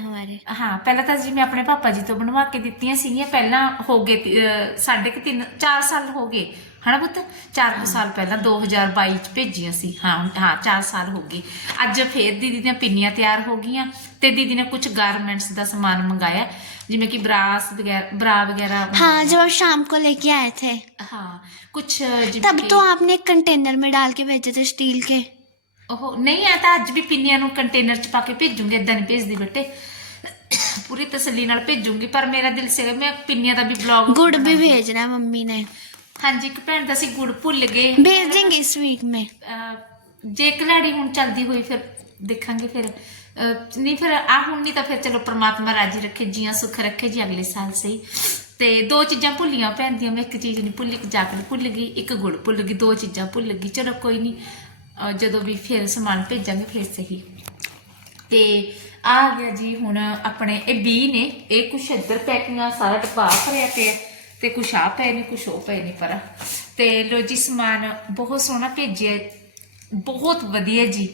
ਹਾਂ ਪਹਿਲਾਂ ਤਾਂ ਜੀ ਆਪਣੇ ਪਾਪਾ ਜੀ ਤੋਂ ਬਣਵਾ ਕੇ ਦਿੱਤੀਆਂ ਸੀਗੀਆਂ। ਪਹਿਲਾਂ ਹੋ ਗਏ ਸਾਡੇ ਅਹ ਸਾਢੇ ਕਿ 3 4 ਸਾਲ ਹੋ ਗਏ। ਹਨਾ ਪੁੱਤ? 4 ਸਾਲ ਪਹਿਲਾਂ 2022 ਚ ਭੇਜੀਆਂ ਸੀ। ਹਾਂ ਹਾਂ ਚਾਰ ਸਾਲ ਹੋ ਗਏ। ਅੱਜ ਫੇਰ ਦੀਦੀ ਦੀਆਂ ਪਿੰਨੀਆਂ ਤਿਆਰ ਹੋ ਗਈਆਂ। ਤੇ ਦੀਦੀ ਨੇ ਕੁਝ ਗਾਰਮੈਂਟਸ ਦਾ ਸਮਾਨ ਮੰਗਾਇਆ ਜਿਵੇਂ ਕਿ ਬਰਾਸ ਵਗੈਰਾ ਬਰਾ ਵਗੈਰਾ हाँ जब आप शाम को लेके आए थे ਹਾਂ ਕੁਝ ਜਿਵੇਂ तब ਕਿ- तो आपने एक कंटेनर में डाल के भेजे थे स्टील के ਉਹ ਨਹੀਂ ਆ ਤਾਂ ਅੱਜ ਵੀ ਪਿੰਨੀਆਂ ਨੂੰ ਕੰਟੇਨਰ ਚ ਪਾ ਕੇ ਭੇਜੂਗੀ ਇਦਾਂ ਨਹੀਂ ਭੇਜਦੀ ਬੇਟੇ ਪੂਰੀ ਤਸੱਲੀ ਨਾਲ ਭੇਜੂਗੀ ਪਰ ਮੇਰਾ ਦਿਲ ਸੀਗਾ ਮੈਂ ਪਿੰਨੀਆਂ ਦਾ ਵੀ ਬਲੌਗ गुड़ भी भेजना है मम्मी ने ਹਾਂਜੀ ਇੱਕ ਭੈਣ ਦਾ ਸੀ ਗੁੜ ਭੁੱਲ ਗਏ भेज देंगे इस वीक में ਅਹ, ਜੇ ਕਲਾੜੀ ਹੁਣ ਚੱਲਦੀ ਹੋਈ ਫਿਰ ਦੇਖਾਂਗੇ ਫਿਰ ਅਹ, ਨਹੀਂ ਫਿਰ ਆ ਹੁਣ ਨਹੀਂ ਤਾਂ ਫਿਰ ਚਲੋ ਪ੍ਰਮਾਤਮਾ ਰਾਜੀ ਰੱਖੇ, ਜੀਆਂ ਸੁੱਖ ਰੱਖੇ ਜੀ ਅਗਲੇ ਸਾਲ ਸਹੀ। ਤੇ ਦੋ ਚੀਜ਼ਾਂ ਭੁੱਲੀਆਂ ਪੈਂਦੀਆਂ ਮੈਂ ਇੱਕ ਚੀਜ਼ ਨਹੀਂ ਭੁੱਲੀ, ਇੱਕ ਜਾਕਟ ਭੁੱਲ ਗਈ, ਇੱਕ ਗੁੜ ਭੁੱਲ ਗਈ, ਦੋ ਚੀਜ਼ਾਂ ਭੁੱਲ ਗਈ। ਚਲੋ ਕੋਈ ਨਹੀਂ ਜਦੋਂ ਵੀ ਫਿਰ ਸਮਾਨ ਭੇਜਾਂਗੇ ਫਿਰ ਸਹੀ। ਤੇ ਆ ਗਿਆ ਜੀ ਹੁਣ ਆਪਣੇ, ਇਹ ਬੀ ਨੇ, ਇਹ ਕੁਛ ਇੱਧਰ ਪੈਕਿੰਗਾਂ ਸਾਰਾ ਡੱਬਾ ਭਰਿਆ ਪਿਆ। ਤੇ ਕੁਛ ਆ ਪਏ ਨੇ, ਕੁਛ ਉਹ ਪਏ ਨੇ ਪਰ। ਤੇ ਲੋ ਜੀ, ਸਮਾਨ ਬਹੁਤ ਸੋਹਣਾ ਭੇਜਿਆ, ਬਹੁਤ ਵਧੀਆ ਜੀ।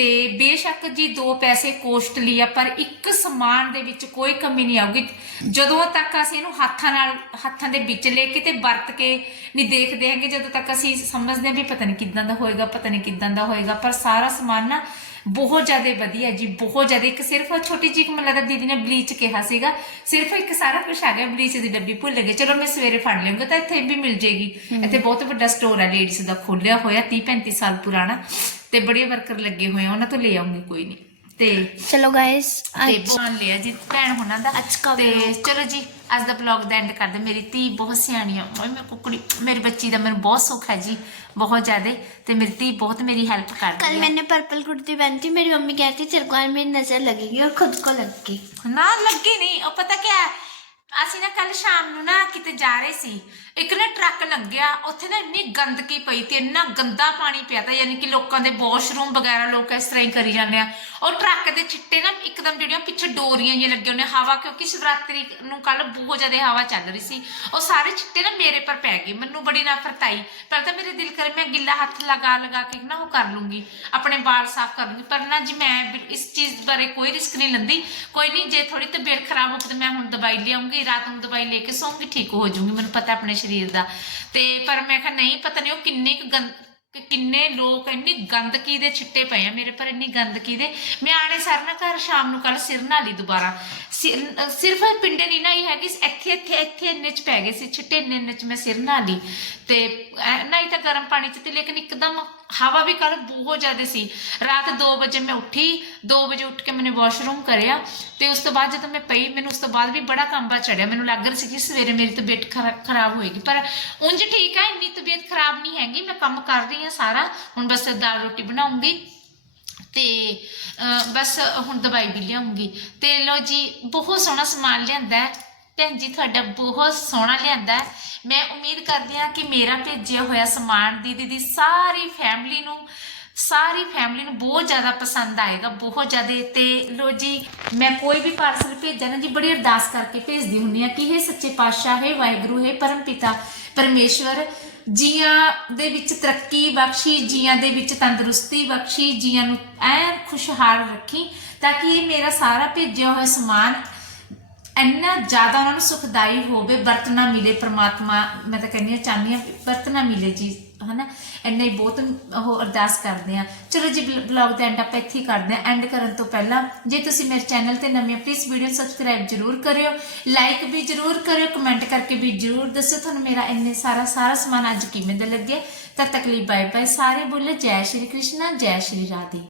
ਤੇ ਬੇਸ਼ੱਕ ਜੀ ਦੋ ਪੈਸੇ ਕੋਸਟਲੀ ਆ ਪਰ ਇੱਕ ਸਮਾਨ ਦੇ ਵਿੱਚ ਕੋਈ ਕਮੀ ਨਹੀਂ ਆਊਗੀ। ਜਦੋਂ ਤੱਕ ਅਸੀਂ ਇਹਨੂੰ ਹੱਥਾਂ ਨਾਲ ਹੱਥਾਂ ਦੇ ਵਿੱਚ ਲੈ ਕੇ ਤੇ ਵਰਤ ਕੇ ਨਹੀਂ ਦੇਖਦੇ ਹੈਗੇ ਜਦੋਂ ਤੱਕ ਅਸੀਂ ਸਮਝਦੇ ਹਾਂ ਵੀ ਪਤਾ ਨਹੀਂ ਕਿਦਾਂ ਦਾ ਹੋਏਗਾ ਪਤਾ ਨਹੀਂ ਕਿਦਾਂ ਦਾ ਹੋਏਗਾ ਪਰ ਸਾਰਾ ਸਮਾਨ ਨਾ ਬਹੁਤ ਜ਼ਿਆਦਾ ਵਧੀਆ ਜੀ ਬਹੁਤ ਜ਼ਿਆਦਾ। ਇੱਕ ਸਿਰਫ ਛੋਟੀ ਜਿਹੀ ਕੁ ਮੈਨੂੰ ਲੱਗਦਾ ਦੀਦੀ ਨੇ ਬਲੀਚ ਕਿਹਾ ਸੀਗਾ ਸਿਰਫ ਇੱਕ ਸਾਰਾ ਕੁਝ ਆ ਗਿਆ ਬਲੀਚ ਦੀ ਡੱਬੀ ਭੁੱਲ ਗਏ। ਚਲੋ ਮੈਂ ਸਵੇਰੇ ਫੜ ਲਵਾਂਗਾ ਤਾਂ ਇੱਥੇ ਵੀ ਮਿਲ ਜੇਗੀ। ਇੱਥੇ ਬਹੁਤ ਵੱਡਾ ਸਟੋਰ ਹੈ ਲੇਡੀਜ਼ ਦਾ ਖੋਲਿਆ ਹੋਇਆ 30 35 ਸਾਲ ਪੁਰਾਣਾ। ਤੇ ਬੜੇ ਵਰਕਰ ਲੱਗੇ ਹੋਏ ਆ ਉਹਨਾਂ ਤੋਂ ਲੈ ਆਉਂਗੀ ਕੋਈ ਨਹੀਂ ਤੇ चलो गाइस ਤੇ ਬਣ ਲਿਆ ਜੀ ਭੈਣ ਹੁਣਾਂ ਦਾ ਅੱਜ ਕਾ ਤੇ vlog। ਚਲੋ ਜੀ ਅੱਜ ਦਾ ਵਲੌਗ ਦਾ ਐਂਡ ਕਰਦੇ ਮੇਰੀ ਧੀ ਬਹੁਤ ਸਿਆਣੀ ਆ ਓਏ ਮੇਰੀ ਕੁਕੜੀ ਮੇਰੀ ਬੱਚੀ ਦਾ ਮੈਨੂੰ ਬਹੁਤ ਸੁੱਖ ਹੈ ਜੀ ਬਹੁਤ ਜ਼ਿਆਦਾ ਤੇ ਮੇਰੀ ਧੀ ਬਹੁਤ ਮੇਰੀ ਹੈਲਪ कल ਕਰਦੀ ਹੈ मैंने पर्पल कुर्ती पहनी थी मेरी मम्मी कहती तेरे को आज मेरी नजर लगेगी और खुद को लग गई ਨਾ ਲੱਗੀ ਨਹੀਂ ਉਹ ਪਤਾ ਕੀ ਹੈ ਅਸੀਂ ਨਾ ਕੱਲ ਸ਼ਾਮ ਨੂੰ ਨਾ ਕਿਤੇ ਜਾ ਰਹੇ ਸੀ ਇੱਕ ਨਾ ਟਰੱਕ ਲੰਘਿਆ, ਉੱਥੇ ਨਾ ਇੰਨੀ ਗੰਦਗੀ ਪਈ ਤੇ ਇੰਨਾ ਗੰਦਾ ਪਾਣੀ ਪਿਆ ਤਾ, ਯਾਨੀ ਕਿ ਲੋਕਾਂ ਦੇ ਵਾਸ਼ਰੂਮ ਵਗੈਰਾ ਲੋਕ ਇਸ ਤਰ੍ਹਾਂ ਹੀ ਕਰੀ ਜਾਂਦੇ ਆ। ਉਹ ਟਰੱਕ ਦੇ ਚਿੱਟੇ ਨਾ ਇੱਕਦਮ ਜਿਹੜੀਆਂ ਪਿੱਛੇ ਡੋਰੀਆਂ ਜਿਹੀਆਂ ਲੱਗੀਆਂ ਨੇ ਹਵਾ ਕਿਉਂਕਿ ਸ਼ਿਵਰਾਤਰੀ ਨੂੰ ਕੱਲ ਬਹੁਤ ਜ਼ਿਆਦਾ ਹਵਾ ਚੱਲ ਰਹੀ ਸੀ, ਉਹ ਸਾਰੇ ਚਿੱਟੇ ਨਾ ਮੇਰੇ ਪਰ ਪੈ ਗਏ, ਮੈਨੂੰ ਬੜੀ ਨਫ਼ਰਤ ਆਈ ਪਰ ਤਾਂ ਮੇਰੇ ਦਿਲ ਕਰੇ ਮੈਂ ਗਿੱਲਾ ਹੱਥ ਲਗਾ ਲਗਾ ਕੇ ਨਾ ਉਹ ਕਰ ਲੂੰਗੀ, ਆਪਣੇ ਵਾਲ ਸਾਫ਼ ਕਰ ਲੂੰਗੀ, ਪਰ ਨਾ ਜੀ ਮੈਂ ਵੀ ਇਸ ਚੀਜ਼ ਬਾਰੇ ਕੋਈ ਰਿਸਕ ਨਹੀਂ ਲੈਂਦੀ, ਕੋਈ ਨਹੀਂ, ਜੇ ਥੋੜੀ ਤਬੀਅਤ ਖਰਾਬ ਹੋ ਤਾਂ ਮੈਂ ਹੁਣ ਦਵਾਈ ਲਿਆਉਂਗੀ, ਰਾਤ ਨੂੰ ਦਵਾਈ ਲੈ ਕੇ ਸੌਂਗੀ, ਠੀਕ ਹੋ ਜਾਊਂਗੀ, ਮੈਨੂੰ ਪਤਾ ਆਪਣੇ ਸਰੀਰ ਦਾ। ਤੇ ਪਰ ਮੈਂ ਕਿਹਾ ਨਹੀਂ ਪਤਾ ਨਹੀਂ ਉਹ ਕਿੰਨੇ ਕੁ ਗੰ ਕਿ ਕਿੰਨੇ ਲੋਕ ਇੰਨੀ ਗੰਦਗੀ ਦੇ ਛਿੱਟੇ ਪਏ ਆ ਮੇਰੇ ਪਰ, ਇੰਨੀ ਗੰਦਗੀ ਦੇ। ਮੈਂ ਆਣੇ ਸਰ ਨਾ ਘਰ, ਸ਼ਾਮ ਨੂੰ ਕੱਲ ਸਿਰ ਨਾਲ ਹੀ ਦੁਬਾਰਾ। ਸਿਰ- ਸਿਰਫ ਪਿੰਡੇ ਨਹੀਂ ਨਾ ਹੀ ਹੈਗੀ, ਇੱਥੇ ਇੱਥੇ ਇੱਥੇ ਇੰਨੇ ਚ ਪੈ ਗਏ ਸੀ ਛਿੱਟੇ ਇੰਨੇ ਇੰਨੇ ਚ ਮੈਂ ਸਿਰ ਨਾਲ ਹੀ ਤੇ ਐ- ਨਹੀਂ ਤਾਂ ਗਰਮ ਪਾਣੀ ਚ ਤੇ ਲੇਕਿਨ ਇੱਕਦਮ ਹਵਾ ਵੀ ਕੱਲ ਬਹੁਤ ਜ਼ਿਆਦਾ ਸੀ। ਰਾਤ 2 ਵਜੇ ਮੈਂ ਉੱਠੀ 2 ਵਜੇ ਉੱਠ ਕੇ ਮੈंने ਵਾਸ਼ਰੂਮ ਕਰਿਆ ਤੇ ਉਸ ਤੋਂ ਬਾਅਦ ਜਦੋਂ ਮੈਂ ਪਈ, ਮੈਨੂੰ ਉਸ ਤੋਂ ਬਾਅਦ ਵੀ ਬੜਾ ਕੰਬਾ ਚੜਿਆ ਮੈਨੂੰ ਲੱਗ ਰਿਹਾ ਸੀ ਕਿ ਸਵੇਰੇ ਮੇਰੀ ਤਬੀਅਤ ਖਰਾ- ਖਰਾਬ ਹੋਏਗੀ। ਪਰ ਉਂਝ ਠੀਕ ਹੈ ਇੰਨੀ ਤਬੀਅਤ ਖਰਾਬ ਨਹੀਂ ਹੈਗੀ, ਮੈਂ ਕੰਮ ਕਰ ਰਹੀ ਹਾਂ ਸਾਰਾ। ਹੁਣ ਬਸ ਦਾਲ ਰੋਟੀ ਬਣਾਉਂਗੀ ਤੇ ਅਹ, ਬਸ ਹੁਣ ਦਵਾਈ ਵੀ ਲਿਆਉਂਗੀ। ਤੇ ਲੋ ਜੀ ਬਹੁਤ ਸੋਹਣਾ ਸਮਾਨ ਲਿਆਂਦਾ ਹੈ। ਭੈਣ ਜੀ ਤੁਹਾਡਾ ਬਹੁਤ ਸੋਹਣਾ ਲਿਆਂਦਾ ਮੈਂ ਉਮੀਦ ਕਰਦੀ ਹਾਂ ਕਿ ਮੇਰਾ ਭੇਜਿਆ ਹੋਇਆ ਸਮਾਨ ਦੀਦੀ ਦੀ ਸਾਰੀ ਫੈਮਿਲੀ ਨੂੰ ਸਾਰੀ ਫੈਮਿਲੀ ਨੂੰ ਬਹੁਤ ਜ਼ਿਆਦਾ ਪਸੰਦ ਆਏਗਾ, ਬਹੁਤ ਜ਼ਿਆਦਾ। ਤੇ ਲੋ ਜੀ, ਮੈਂ ਕੋਈ ਵੀ ਪਾਰਸਲ ਭੇਜਾਂ ਨਾ ਜੀ, ਬੜੀ ਅਰਦਾਸ ਕਰਕੇ ਭੇਜਦੀ ਹੁੰਨੀ ਆ ਕਿ ਇਹ ਸੱਚੇ ਪਾਤਸ਼ਾਹ, ਹੈ ਵਾਹਿਗੁਰੂ, ਹੈ ਪਰਮ ਪਿਤਾ ਪਰਮੇਸ਼ਵਰ, ਜੀਆਂ ਦੇ ਵਿੱਚ ਤਰੱਕੀ ਬਖਸ਼ੀ, ਜੀਆਂ ਦੇ ਵਿੱਚ ਤੰਦਰੁਸਤੀ ਬਖਸ਼ੀ, ਜੀਆਂ ਨੂੰ ਐਨ ਖੁਸ਼ਹਾਲ ਰੱਖੀ, ਤਾਂ ਕਿ ਇਹ ਮੇਰਾ ਸਾਰਾ ਭੇਜਿਆ ਹੋਇਆ ਸਮਾਨ ਇੰਨਾ ਜ਼ਿਆਦਾ ਉਹਨਾਂ ਨੂੰ ਸੁਖਦਾਈ ਹੋਵੇ ਵਰਤਨਾ ਮਿਲੇ ਪ੍ਰਮਾਤਮਾ, ਮੈਂ ਤਾਂ ਕਹਿੰਦੀ ਹਾਂ, ਚਾਹੁੰਦੀ ਹਾਂ ਵਰਤਨਾ ਮਿਲੇ ਜੀ। ਹਨਾ? ਇੰਨਾ ਹੀ ਬਹੁਤ ਉਹ ਅਰਦਾਸ ਕਰਦੇ ਆ ਚਲੋ ਜੀ ਬਲੌਗ ਦਾ ਐਂਡ ਆਪਾਂ ਇੱਥੇ ਹੀ ਕਰਦੇ ਆ ਐਂਡ ਕਰਨ ਤੋਂ ਪਹਿਲਾਂ ਜੇ ਤੁਸੀਂ ਮੇਰੇ ਚੈਨਲ ਤੇ ਨਵੇਂ ਪਲੀਜ਼ ਵੀਡੀਓ ਸਬਸਕ੍ਰਾਈਬ ਜਰੂਰ ਕਰਿਓ। ਲਾਈਕ ਵੀ ਜਰੂਰ ਕਰਿਓ ਕਮੈਂਟ ਕਰਕੇ ਵੀ ਜਰੂਰ ਦੱਸੋ ਤੁਹਾਨੂੰ ਮੇਰਾ ਇੰਨੇ ਸਾਰਾ ਸਾਰਾ ਸਮਾਨ ਅੱਜ ਕਿਵੇਂ ਦਾ ਲੱਗਿਆ? ਤਦ ਤੱਕ ਲਈ ਬਾਏ ਬਾਏ ਸਾਰੇ ਬੋਲੇ। ਜੈ ਸ਼੍ਰੀ ਕ੍ਰਿਸ਼ਨ, ਜੈ ਸ਼੍ਰੀ ਰਾਧੇ।